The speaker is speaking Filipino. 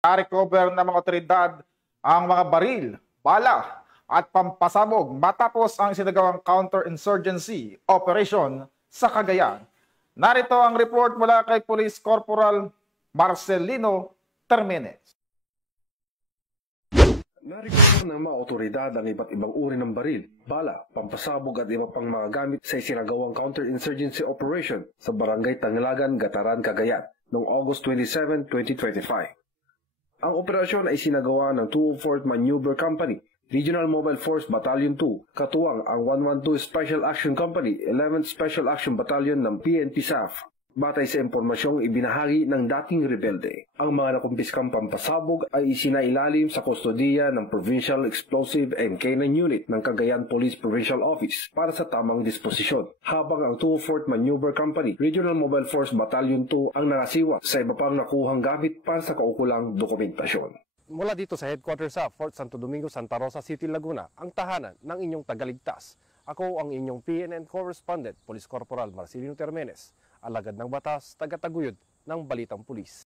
Na-recover ng mga otoridad ang mga baril, bala at pampasabog matapos ang isinagawang counter-insurgency operation sa Cagayan. Narito ang report mula kay Police Corporal Marcelino Termenes. Na-recover ng mga otoridad ang iba't ibang uri ng baril, bala, pampasabog at iba pang mga gamit sa isinagawang counter-insurgency operation sa Barangay Tanglagan, Gataran, Cagayan noong August 27, 2025. Ang operasyon ay sinagawa ng 204th Maneuver Company, Regional Mobile Force Battalion 2, katuwang ang 112 Special Action Company, 11th Special Action Battalion ng PNP SAF. Batay sa impormasyong ibinahagi ng dating rebelde, ang mga nakumpiskang pampasabog ay isinailalim sa kustodiya ng Provincial Explosive and K9 Unit ng Cagayan Police Provincial Office para sa tamang disposisyon, habang ang 204th Maneuver Company, Regional Mobile Force Battalion 2 ang nakasiwa sa iba pang nakuhang gamit para sa kaukulang dokumentasyon. Mula dito sa headquarters sa Fort Santo Domingo, Santa Rosa City, Laguna, ang tahanan ng inyong tagaligtas. Ako ang inyong PNN correspondent, Police Corporal Marcelino Termenes, alagad ng batas, tagataguyod ng Balitang Pulis.